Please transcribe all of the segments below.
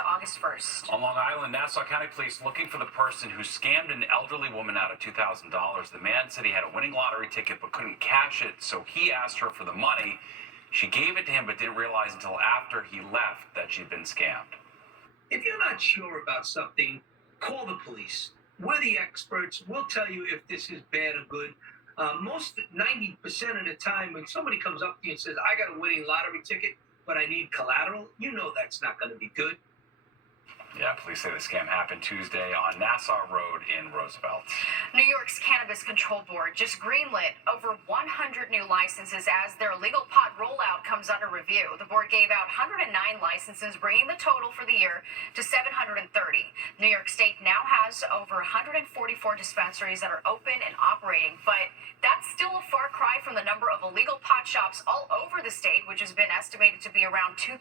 to August 1st. On Long Island, Nassau County Police looking for the person who scammed an elderly woman out of $2,000. The man said he had a winning lottery ticket but couldn't cash it, so he asked her for the money. She gave it to him but didn't realize until after he left that she'd been scammed. If you're not sure about something, call the police. We're the experts. We'll tell you if this is bad or good. 90% of the time when somebody comes up to you and says, I got a winning lottery ticket, but I need collateral, you know that's not going to be good. Yeah, police say the scam happened Tuesday on Nassau Road in Roosevelt. New York's Cannabis Control Board just greenlit over 100 new licenses as their legal pot rollout comes under review. The board gave out 109 licenses, bringing the total for the year to 730. New York State now has over 144 dispensaries that are open and operating, but that's still a far cry from the number of illegal pot shops all over the state, which has been estimated to be around 2,000.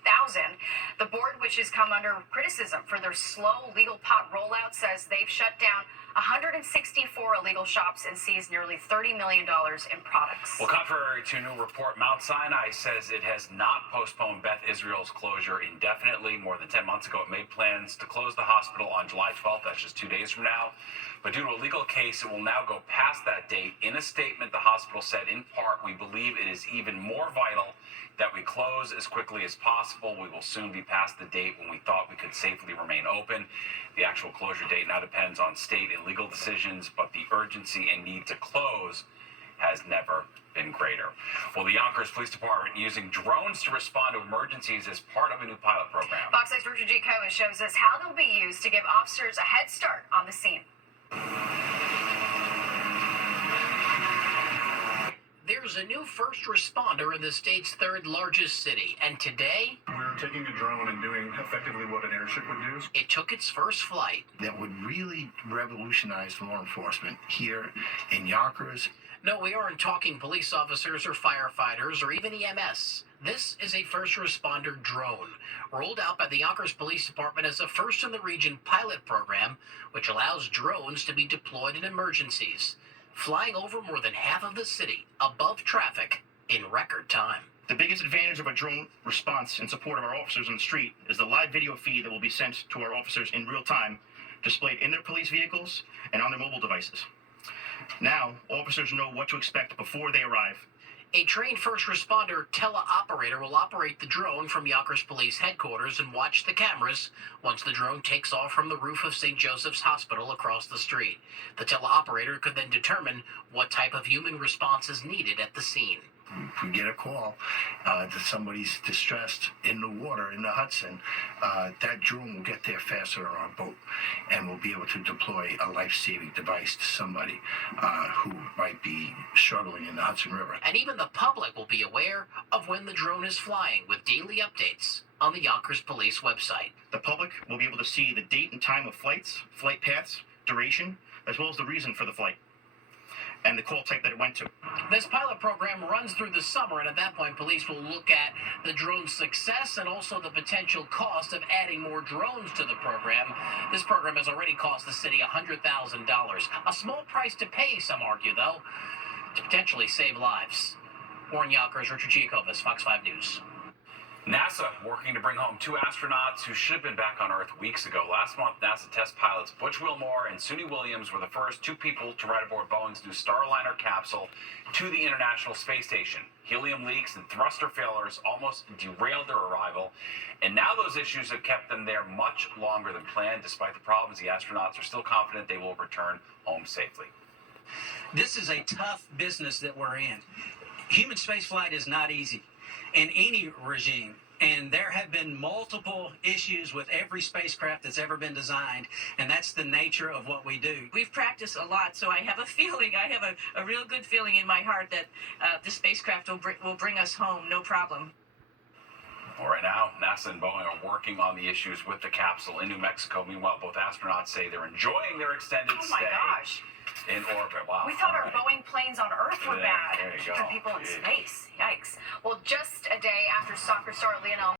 The board, which has come under criticism for their slow legal pot rollout, says they've shut down 164 illegal shops and seized nearly $30 million in products. Well, contrary to a new report, Mount Sinai says it has not postponed Beth Israel's closure indefinitely. More than 10 months ago, it made plans to close the hospital on July 12th. That's just 2 days from now. But due to a legal case, it will now go past that date. In a statement, the hospital said, in part, we believe it is even more vital that we close as quickly as possible. We will soon be past the date when we thought we could safely remain open. The actual closure date now depends on state and legal decisions, but the urgency and need to close has never been greater. Well, the Yonkers Police Department using drones to respond to emergencies as part of a new pilot program. Fox 6's Richard G. Kovis shows us how they'll be used to give officers a head start on the scene. There's a new first responder in the state's third largest city, and today we're taking a drone and doing effectively what an airship would do. It took its first flight. That would really revolutionize law enforcement here in Yonkers. No, we aren't talking police officers or firefighters or even EMS. This is a first responder drone, rolled out by the Yonkers Police Department as a first-in-the-region pilot program, which allows drones to be deployed in emergencies, flying over more than half of the city above traffic in record time. The biggest advantage of a drone response in support of our officers on the street is the live video feed that will be sent to our officers in real time, displayed in their police vehicles and on their mobile devices. Now, officers know what to expect before they arrive. A trained first responder teleoperator will operate the drone from Yonkers Police Headquarters and watch the cameras once the drone takes off from the roof of St. Joseph's Hospital across the street. The teleoperator could then determine what type of human response is needed at the scene. If we get a call that somebody's distressed in the water in the Hudson, that drone will get there faster on our boat, and we'll be able to deploy a life-saving device to somebody who might be struggling in the Hudson River. And even the public will be aware of when the drone is flying with daily updates on the Yonkers Police website. The public will be able to see the date and time of flights, flight paths, duration, as well as the reason for the flight and the call type that it went to. This pilot program runs through the summer, and at that point, police will look at the drone's success and also the potential cost of adding more drones to the program. This program has already cost the city $100,000. A small price to pay, some argue, though, to potentially save lives. Warren Yonkers, Richard Giacobas, Fox 5 News. NASA working to bring home 2 astronauts who should have been back on Earth weeks ago. Last month, NASA test pilots Butch Wilmore and Suni Williams were the first 2 people to ride aboard Boeing's new Starliner capsule to the International Space Station. Helium leaks and thruster failures almost derailed their arrival, and now those issues have kept them there much longer than planned. Despite the problems, the astronauts are still confident they will return home safely. This is a tough business that we're in. Human spaceflight is not easy in any regime, and there have been multiple issues with every spacecraft that's ever been designed, and that's the nature of what we do. We've practiced a lot, so I have a feeling, I have a real good feeling in my heart that the spacecraft will bring us home, no problem. Well, right now, NASA and Boeing are working on the issues with the capsule in New Mexico. Meanwhile, both astronauts say they're enjoying their extended Oh my stay gosh. in orbit. Wow. We thought All our right. Boeing planes on Earth were There bad you go. for people in Jeez. space. Yikes. Well, just a day after soccer star Lionel